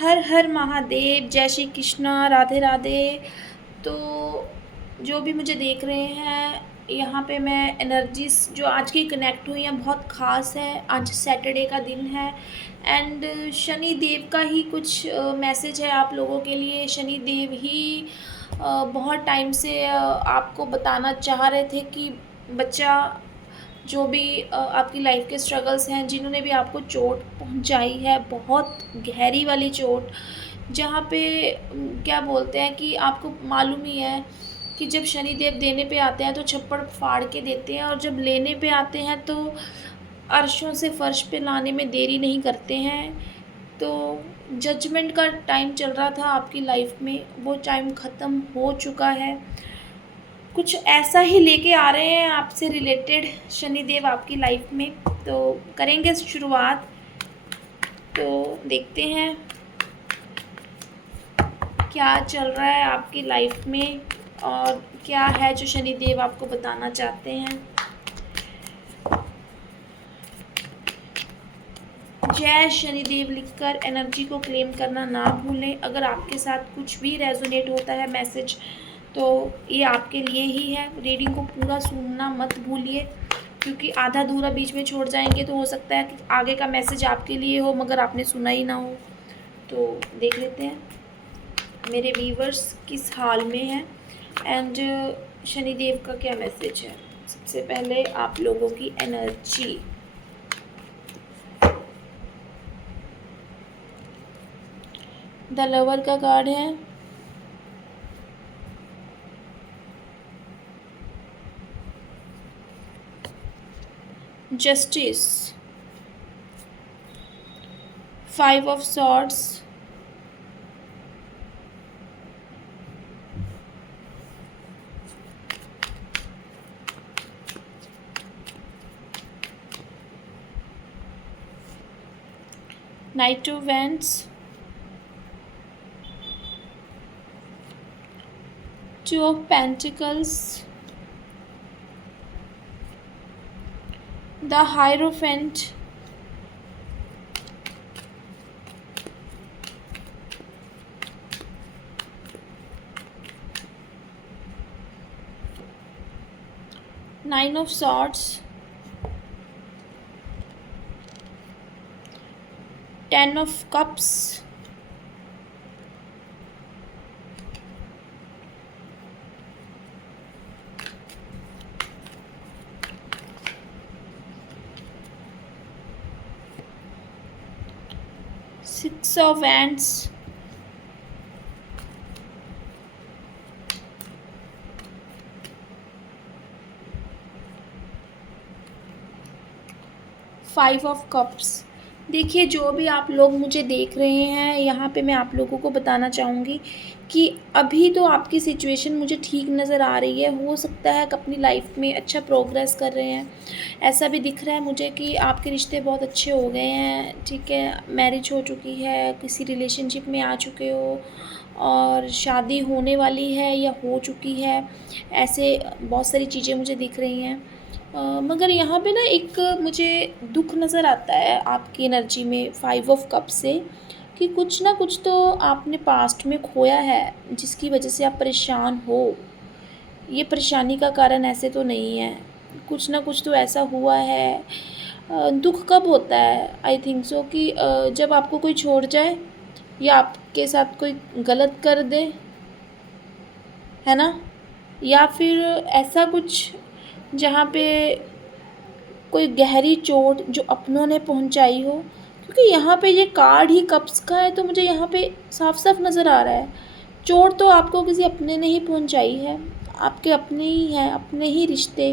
हर हर महादेव, जय श्री कृष्णा, राधे राधे। तो जो भी मुझे देख रहे हैं यहाँ पे, मैं एनर्जीज जो आज की कनेक्ट हुई हैं बहुत ख़ास है। आज सैटरडे का दिन है एंड शनि देव का ही कुछ मैसेज है आप लोगों के लिए। शनि देव ही बहुत टाइम से आपको बताना चाह रहे थे कि बच्चा, जो भी आपकी लाइफ के स्ट्रगल्स हैं, जिन्होंने भी आपको चोट पहुंचाई है, बहुत गहरी वाली चोट, जहाँ पे क्या बोलते हैं कि आपको मालूम ही है कि जब शनि देव देने पे आते हैं तो छप्पड़ फाड़ के देते हैं, और जब लेने पे आते हैं तो अर्शों से फर्श पे लाने में देरी नहीं करते हैं। तो जजमेंट का टाइम चल रहा था आपकी लाइफ में, वो टाइम ख़त्म हो चुका है। कुछ ऐसा ही लेके आ रहे हैं आपसे रिलेटेड शनिदेव आपकी लाइफ में। तो करेंगे शुरुआत, तो देखते हैं क्या चल रहा है आपकी लाइफ में और क्या है जो शनिदेव आपको बताना चाहते हैं। जय शनिदेव लिखकर एनर्जी को क्लेम करना ना भूलें। अगर आपके साथ कुछ भी रेजोनेट होता है मैसेज, तो ये आपके लिए ही है। रीडिंग को पूरा सुनना मत भूलिए, क्योंकि आधा अधूरा बीच में छोड़ जाएंगे तो हो सकता है कि आगे का मैसेज आपके लिए हो मगर आपने सुना ही ना हो। तो देख लेते हैं मेरे व्यूवर्स किस हाल में हैं एंड शनिदेव का क्या मैसेज है। सबसे पहले आप लोगों की एनर्जी। द लवर का कार्ड है, justice, 5 of swords, night of vents, 2 of pentacles, the hierophant, nine of swords, 10 of cups, six of wands, five of cups. देखिए, जो भी आप लोग मुझे देख रहे हैं यहाँ पे, मैं आप लोगों को बताना चाहूँगी कि अभी तो आपकी सिचुएशन मुझे ठीक नज़र आ रही है। हो सकता है कि अपनी लाइफ में अच्छा प्रोग्रेस कर रहे हैं। ऐसा भी दिख रहा है मुझे कि आपके रिश्ते बहुत अच्छे हो गए हैं, ठीक है। मैरिज हो चुकी है, किसी रिलेशनशिप में आ चुके हो, और शादी होने वाली है या हो चुकी है। ऐसे बहुत सारी चीज़ें मुझे दिख रही हैं। मगर यहाँ पे ना एक मुझे दुख नज़र आता है आपकी एनर्जी में 5 ऑफ कप से, कि कुछ ना कुछ तो आपने पास्ट में खोया है जिसकी वजह से आप परेशान हो। ये परेशानी का कारण ऐसे तो नहीं है, कुछ ना कुछ तो ऐसा हुआ है। दुख कब होता है, आई थिंक सो कि जब आपको कोई छोड़ जाए या आपके साथ कोई गलत कर दे, है ना, या फिर ऐसा कुछ जहाँ पे कोई गहरी चोट जो अपनों ने पहुँचाई हो। क्योंकि यहाँ पे ये कार्ड ही कप्स का है, तो मुझे यहाँ पे साफ साफ नज़र आ रहा है चोट तो आपको किसी अपने ने ही पहुँचाई है। आपके अपने ही हैं, अपने ही रिश्ते,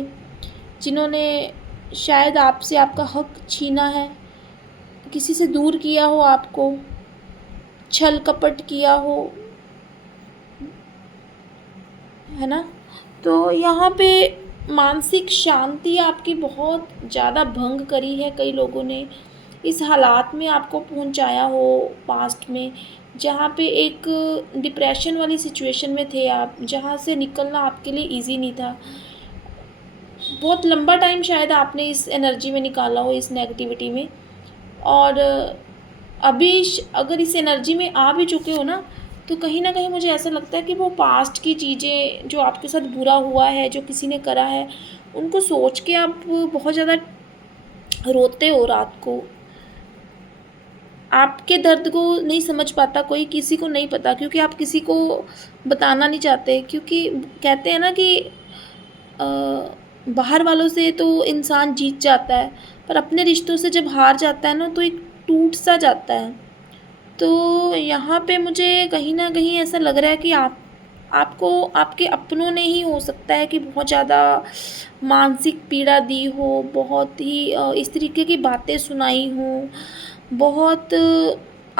जिन्होंने शायद आपसे आपका हक छीना है, किसी से दूर किया हो, आपको छल कपट किया हो, है ना। तो यहाँ पे मानसिक शांति आपकी बहुत ज़्यादा भंग करी है कई लोगों ने। इस हालात में आपको पहुंचाया हो पास्ट में, जहाँ पे एक डिप्रेशन वाली सिचुएशन में थे आप, जहाँ से निकलना आपके लिए इजी नहीं था। बहुत लंबा टाइम शायद आपने इस एनर्जी में निकाला हो, इस नेगेटिविटी में। और अभी अगर इस एनर्जी में आ भी चुके हो ना, तो कहीं न कहीं मुझे ऐसा लगता है कि वो पास्ट की चीज़ें जो आपके साथ बुरा हुआ है, जो किसी ने करा है, उनको सोच के आप बहुत ज़्यादा रोते हो रात को। आपके दर्द को नहीं समझ पाता कोई, किसी को नहीं पता, क्योंकि आप किसी को बताना नहीं चाहते, क्योंकि कहते हैं ना कि अ, बाहर वालों से तो इंसान जीत जाता है, पर अपने रिश्तों से जब हार जाता है ना, तो एक टूट-सा जाता है। तो यहाँ पे मुझे कहीं न कहीं ऐसा लग रहा है कि आपको आपके अपनों ने ही हो सकता है कि बहुत ज़्यादा मानसिक पीड़ा दी हो, बहुत ही इस तरीके की बातें सुनाई हों, बहुत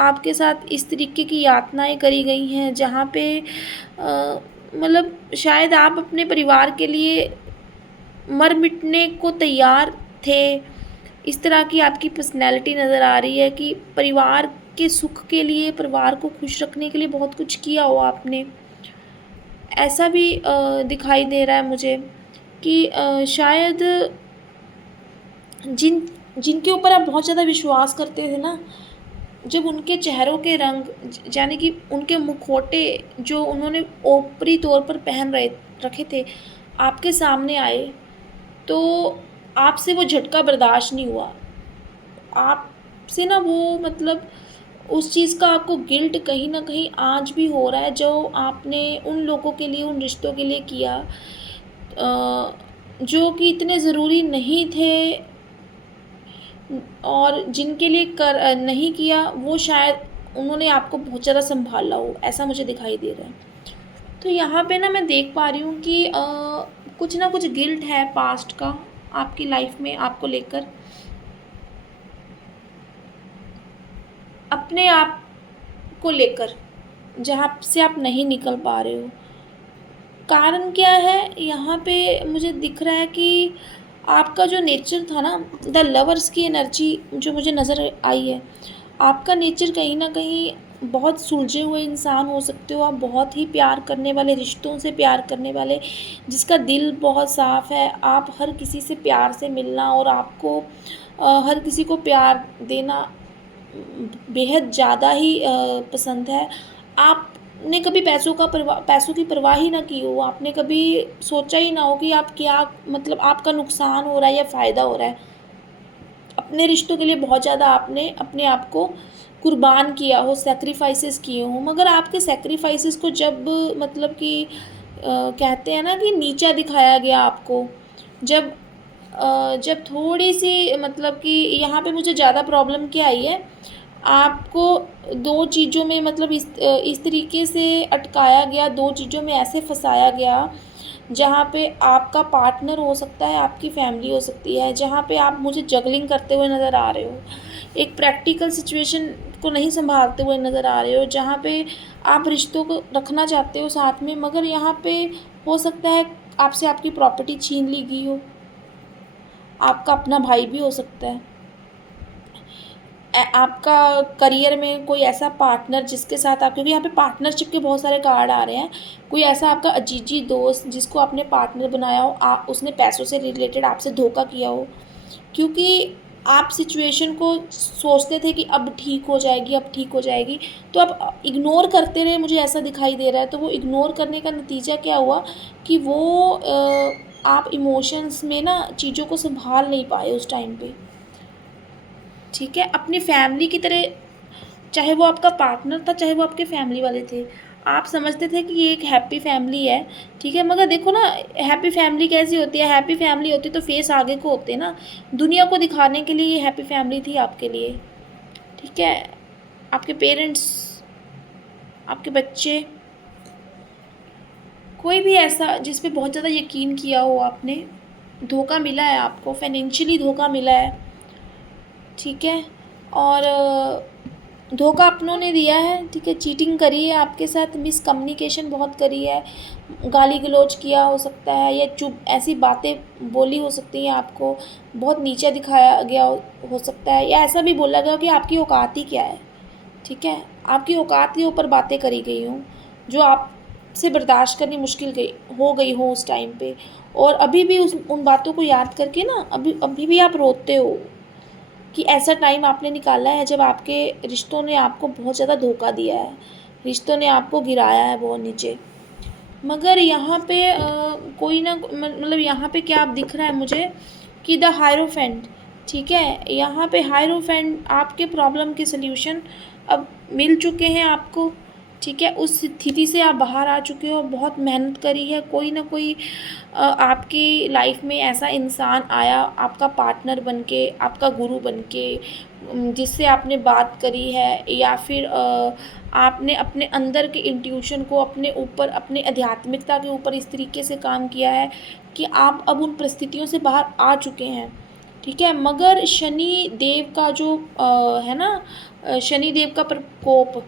आपके साथ इस तरीके की यातनाएँ करी गई हैं, जहाँ पे मतलब शायद आप अपने परिवार के लिए मर मिटने को तैयार थे। इस तरह की आपकी पर्सनैलिटी नज़र आ रही है कि परिवार के सुख के लिए, परिवार को खुश रखने के लिए बहुत कुछ किया हो आपने। ऐसा भी दिखाई दे रहा है मुझे कि शायद जिनके ऊपर आप बहुत ज़्यादा विश्वास करते थे ना, जब उनके चेहरों के रंग यानी कि उनके मुखौटे जो उन्होंने ऊपरी तौर पर पहन रहे रखे थे, आपके सामने आए, तो आपसे वो झटका बर्दाश्त नहीं हुआ। आपसे ना वो मतलब उस चीज़ का आपको गिल्ट कहीं न कहीं आज भी हो रहा है, जो आपने उन लोगों के लिए, उन रिश्तों के लिए किया जो कि इतने ज़रूरी नहीं थे, और जिनके लिए नहीं किया, वो शायद उन्होंने आपको बहुत ज़्यादा सँभाला हो, ऐसा मुझे दिखाई दे रहा है। तो यहाँ पे ना मैं देख पा रही हूँ कि कुछ ना कुछ गिल्ट है पास्ट का आपकी लाइफ़ में आपको लेकर। अपने आप को लेकर, जहाँ से आप नहीं निकल पा रहे हो। कारण क्या है? यहाँ पे मुझे दिख रहा है कि आपका जो नेचर था ना, द लवर्स की एनर्जी जो मुझे नज़र आई है, आपका नेचर कहीं न कहीं बहुत सुलझे हुए इंसान हो सकते हो आप, बहुत ही प्यार करने वाले, रिश्तों से प्यार करने वाले, जिसका दिल बहुत साफ़ है। आप हर किसी से प्यार से मिलना और आपको हर किसी को प्यार देना बेहद ज़्यादा ही पसंद है। आपने कभी पैसों की परवाह ही ना की हो, आपने कभी सोचा ही ना हो कि आप क्या मतलब आपका नुकसान हो रहा है या फ़ायदा हो रहा है। अपने रिश्तों के लिए बहुत ज़्यादा आपने अपने आप को कुर्बान किया हो, सैक्रिफ़ाइसेस किए हों, मगर आपके सैक्रिफ़ाइसेस को जब मतलब कि कहते हैं ना कि नीचा दिखाया गया आपको, जब जब थोड़ी-सी मतलब कि यहाँ पे मुझे ज़्यादा प्रॉब्लम क्या आई है, आपको 2 चीज़ों में मतलब इस तरीके से अटकाया गया, 2 चीज़ों में ऐसे फँसाया गया, जहाँ पे आपका पार्टनर हो सकता है, आपकी फैमिली हो सकती है, जहाँ पे आप मुझे जगलिंग करते हुए नज़र आ रहे हो। एक प्रैक्टिकल सिचुएशन को नहीं सँभालते हुए नज़र आ रहे हो, जहाँ पे आप रिश्तों को रखना चाहते हो साथ में, मगर यहाँ पे हो सकता है आपसे आपकी प्रॉपर्टी छीन ली गई हो, आपका अपना भाई भी हो सकता है। आपका करियर में कोई ऐसा पार्टनर जिसके साथ आप, क्योंकि यहाँ पे पार्टनरशिप के बहुत सारे कार्ड आ रहे हैं, कोई ऐसा आपका अजीजी दोस्त जिसको आपने पार्टनर बनाया हो, उसने पैसों से रिलेटेड आपसे धोखा किया हो, क्योंकि आप सिचुएशन को सोचते थे कि अब ठीक हो जाएगी, अब ठीक हो जाएगी, तो आप इग्नोर करते रहे, मुझे ऐसा दिखाई दे रहा है। तो वो इग्नोर करने का नतीजा क्या हुआ कि वो आप इमोशंस में ना चीज़ों को सँभाल नहीं पाए उस टाइम पे। ठीक है? अपनी फैमिली की तरह, चाहे वो आपका पार्टनर था, चाहे वो आपके फैमिली वाले थे। आप समझते थे कि ये एक हैप्पी फैमिली है, ठीक है? मगर देखो ना, हैप्पी फैमिली कैसी होती है? हैप्पी फैमिली होती तो फेस आगे को होते ना, दुनिया को दिखाने के लिए ये हैप्पी फैमिली थी आपके लिए, ठीक है? आपके पेरेंट्स, आपके बच्चे, कोई भी ऐसा जिस पे बहुत ज़्यादा यकीन किया हो आपने, धोखा मिला है आपको, फाइनेंशियली धोखा मिला है, ठीक है? और धोखा अपनों ने दिया है, ठीक है? चीटिंग करी है आपके साथ, मिसकम्युनिकेशन बहुत करी है, गाली-गलौज किया हो सकता है, या चुप ऐसी बातें बोली हो सकती हैं आपको, बहुत नीचा दिखाया गया हो सकता है, या ऐसा भी बोला गया हो कि आपकी औकात ही क्या है, ठीक है? आपकी औकात के ऊपर बातें करी गई हों, जो आपसे बर्दाश्त करनी मुश्किल हो गई हो उस टाइम पे, और अभी भी उन बातों को याद करके ना अभी अभी भी आप रोते हो कि ऐसा टाइम आपने निकाला है जब आपके रिश्तों ने आपको बहुत ज़्यादा धोखा दिया है, रिश्तों ने आपको गिराया है बहुत नीचे। मगर यहाँ पे कोई ना मतलब यहाँ पे क्या आप दिख रहा है मुझे कि द हायरोफेंट, ठीक है, यहाँ पे हायरोफेंट आपके प्रॉब्लम के सल्यूशन अब मिल चुके हैं आपको, ठीक है। उस स्थिति से आप बाहर आ चुके हो, बहुत मेहनत करी है, कोई ना कोई आपकी लाइफ में ऐसा इंसान आया आपका पार्टनर बन के, आपका गुरु बन के, जिससे आपने बात करी है, या फिर आपने अपने अंदर के इंट्यूशन को अपने ऊपर, अपनी आध्यात्मिकता के ऊपर इस तरीके से काम किया है कि आप अब उन परिस्थितियों से बाहर आ चुके हैं, ठीक है। मगर शनि देव का जो है ना, शनि देव का प्रकोप,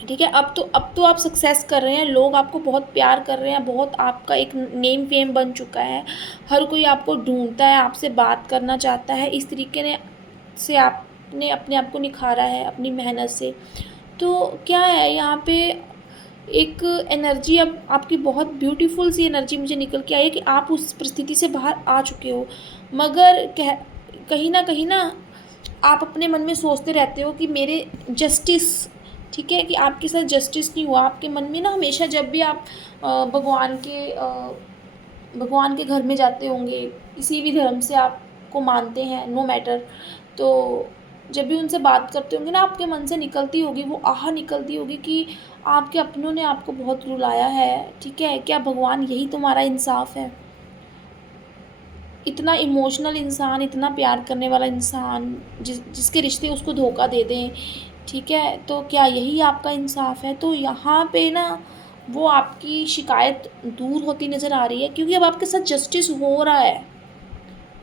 ठीक है, अब तो आप सक्सेस कर रहे हैं, लोग आपको बहुत प्यार कर रहे हैं, बहुत आपका एक नेम फेम बन चुका है, हर कोई आपको ढूंढता है, आपसे बात करना चाहता है, इस तरीके ने से आपने अपने आप को निखारा है अपनी मेहनत से। तो क्या है यहाँ पे एक एनर्जी अब आपकी, बहुत ब्यूटीफुल सी एनर्जी मुझे निकल के आई है कि आप उस परिस्थिति से बाहर आ चुके हो। मगर कहीं ना आप अपने मन में सोचते रहते हो कि मेरे जस्टिस, ठीक है, कि आपके साथ जस्टिस नहीं हुआ। आपके मन में ना हमेशा जब भी आप भगवान के घर में जाते होंगे, किसी भी धर्म से आपको मानते हैं, नो मैटर, तो जब भी उनसे बात करते होंगे ना, आपके मन से निकलती होगी वो आह निकलती होगी कि आपके अपनों ने आपको बहुत रुलाया है, ठीक है, क्या भगवान यही तुम्हारा इंसाफ है? इतना इमोशनल इंसान, इतना प्यार करने वाला इंसान, जिसके रिश्ते उसको धोखा दे दें, ठीक है, तो क्या यही आपका इंसाफ है? तो यहाँ पे ना वो आपकी शिकायत दूर होती नज़र आ रही है, क्योंकि अब आपके साथ जस्टिस हो रहा है,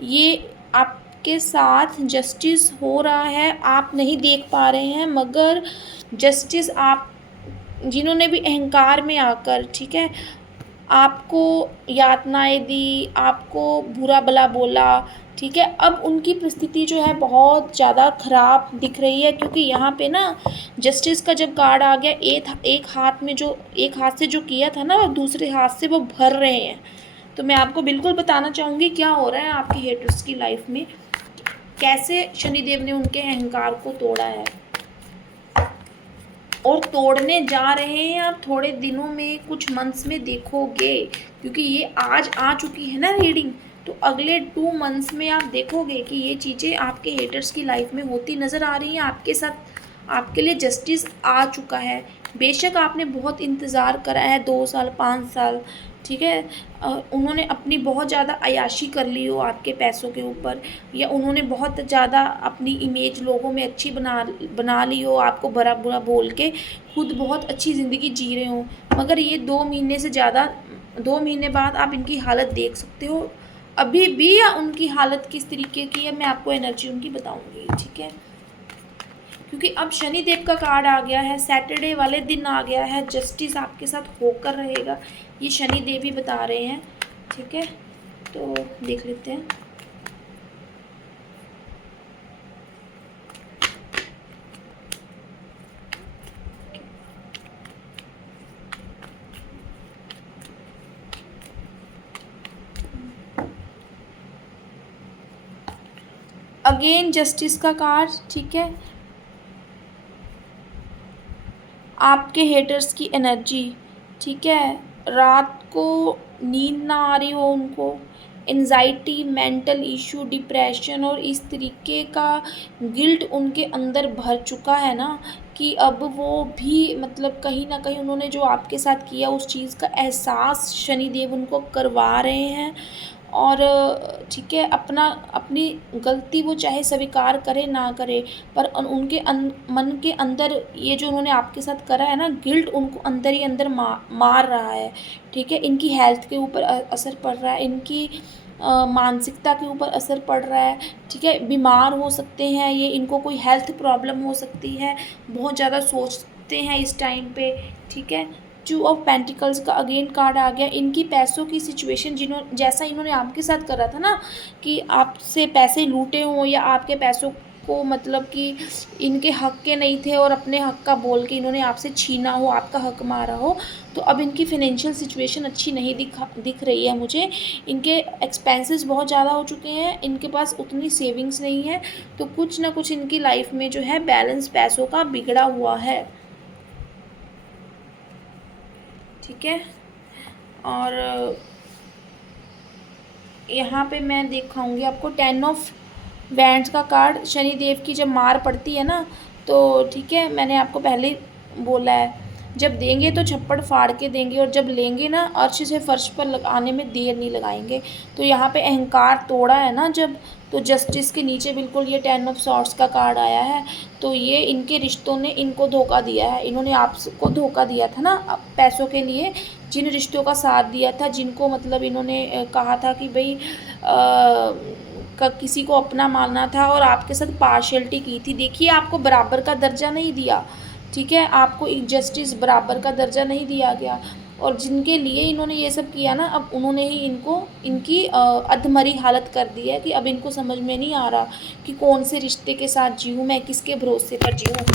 ये आपके साथ जस्टिस हो रहा है, आप नहीं देख पा रहे हैं, मगर जस्टिस आप, जिन्होंने भी अहंकार में आकर, ठीक है, आपको यातनाएं दी, आपको बुरा भला बोला, ठीक है, अब उनकी परिस्थिति जो है बहुत ज़्यादा ख़राब दिख रही है, क्योंकि यहाँ पे ना जस्टिस का जब कार्ड आ गया, एक हाथ से जो किया था ना, वो दूसरे हाथ से वो भर रहे हैं। तो मैं आपको बिल्कुल बताना चाहूँगी क्या हो रहा है आपके हेटर्स की लाइफ में, कैसे शनिदेव ने उनके अहंकार को तोड़ा है और तोड़ने जा रहे हैं। आप थोड़े दिनों में, कुछ मंथ्स में देखोगे, क्योंकि ये आज आ चुकी है ना रीडिंग, तो अगले 2 मंथ्स में आप देखोगे कि ये चीज़ें आपके हेटर्स की लाइफ में होती नज़र आ रही हैं, आपके साथ आपके लिए जस्टिस आ चुका है। बेशक आपने बहुत इंतज़ार करा है, 2 साल 5 साल, ठीक है, उन्होंने अपनी बहुत ज़्यादा अय्याशी कर ली हो आपके पैसों के ऊपर, या उन्होंने बहुत ज़्यादा अपनी इमेज लोगों में अच्छी बना ली हो, आपको बुरा बुरा बोल के खुद बहुत अच्छी ज़िंदगी जी रहे हो। मगर ये 2 महीने से ज़्यादा, 2 महीने बाद आप इनकी हालत देख सकते हो अभी भी, या उनकी हालत किस तरीके की है मैं आपको एनर्जी उनकी बताऊँगी, ठीक है। क्योंकि अब शनि देव का कार्ड आ गया है, सैटरडे वाले दिन आ गया है, जस्टिस आपके साथ होकर रहेगा, ये शनि देव ही बता रहे हैं, ठीक है। तो देख लेते हैं। अगेन जस्टिस का कार्ड, ठीक है, आपके हेटर्स की एनर्जी, ठीक है, रात को नींद ना आ रही हो उनको, एंजाइटी, मेंटल इशू, डिप्रेशन और इस तरीके का गिल्ट उनके अंदर भर चुका है ना, कि अब वो भी मतलब कहीं ना कहीं उन्होंने जो आपके साथ किया उस चीज़ का एहसास शनिदेव उनको करवा रहे हैं। और ठीक है, अपनी गलती वो चाहे स्वीकार करे ना करे, पर उनके मन के अंदर ये जो उन्होंने आपके साथ करा है ना, गिल्ट उनको अंदर ही अंदर मार रहा है, ठीक है। इनकी हेल्थ के ऊपर असर पड़ रहा है, इनकी मानसिकता के ऊपर असर पड़ रहा है, ठीक है, बीमार हो सकते हैं ये, इनको कोई हेल्थ प्रॉब्लम हो सकती है, बहुत ज़्यादा सोचते हैं इस टाइम पे, ठीक है। 2 ऑफ पेंटिकल्स का अगेन कार्ड आ गया। इनकी पैसों की सिचुएशन, जैसा इन्होंने आपके साथ करा था ना, कि आपसे पैसे लूटे हों या आपके पैसों आपको मतलब कि इनके हक के नहीं थे और अपने हक का बोल के इन्होंने आपसे छीना हो, आपका हक मारा हो, तो अब इनकी फ़ाइनेंशियल सिचुएशन अच्छी नहीं दिख रही है मुझे। इनके एक्सपेंसेस बहुत ज़्यादा हो चुके हैं, इनके पास उतनी सेविंग्स नहीं है, तो कुछ ना कुछ इनकी लाइफ में जो है बैलेंस पैसों का बिगड़ा हुआ है। ठीक है। और यहाँ पे मैं दिखाऊंगी आपको 10 ऑफ वैंड्स का कार्ड। शनिदेव की जब मार पड़ती है ना, तो ठीक है, मैंने आपको पहले ही बोला है, जब देंगे तो छप्पड़ फाड़ के देंगे, और जब लेंगे ना अर्श से फर्श पर लगाने में देर नहीं लगाएंगे। तो यहाँ पे अहंकार तोड़ा है ना जब, तो जस्टिस के नीचे बिल्कुल ये 10 ऑफ सॉर्ड्स का कार्ड आया है। तो ये इनके रिश्तों ने इनको धोखा दिया है, इन्होंने आपको धोखा दिया था ना पैसों के लिए, जिन रिश्तों का साथ दिया था, जिनको मतलब इन्होंने कहा था कि भाई किसी को अपना मानना था और आपके साथ पार्शियलिटी की थी। देखिए आपको बराबर का दर्जा नहीं दिया, ठीक है, आपको जस्टिस बराबर का दर्जा नहीं दिया गया, और जिनके लिए इन्होंने ये सब किया ना, अब उन्होंने ही इनको इनकी अधमरी हालत कर दी है कि अब इनको समझ में नहीं आ रहा कि कौन से रिश्ते के साथ जीऊँ मैं, किसके भरोसे पर जीऊँ।